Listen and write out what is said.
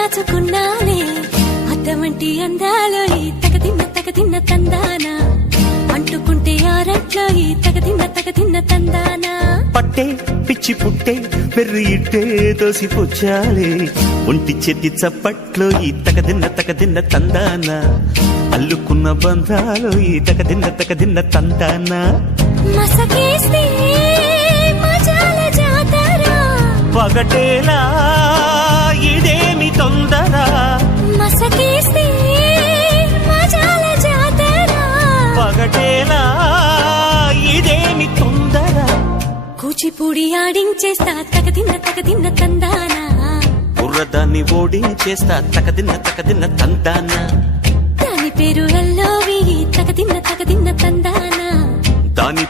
దాచుకున్నాలే అద్దమంటి అందాలో ఈ తగదిన్న తందానా అంటుకుంటే ఆరట్లో ఈ తగదిన్న తందానా పట్టే పిచ్చి పుట్టే పెర్రి ఇట్టే దోసిపుచ్చాలే ఒంటి చెట్టి చప్పట్లో ఈ తగదిన్న తందానా అల్లుకున్న బంధాలు ఈ తగదిన్న తందానా మసకేస్తే మజాల జాతర పగటేలా ఇదేమి తొందర మసకేస్తే మజాల జాతర పగటేలా ఇదేమి తొందర కూచిపూడి ఆడించేస్తా తగదిన్న తందానా బుర్రదాన్ని ఓడించేస్తా తగదిన్న తందానా దాని పేరు ఎల్లోవి తగదిన్న తందానా దాని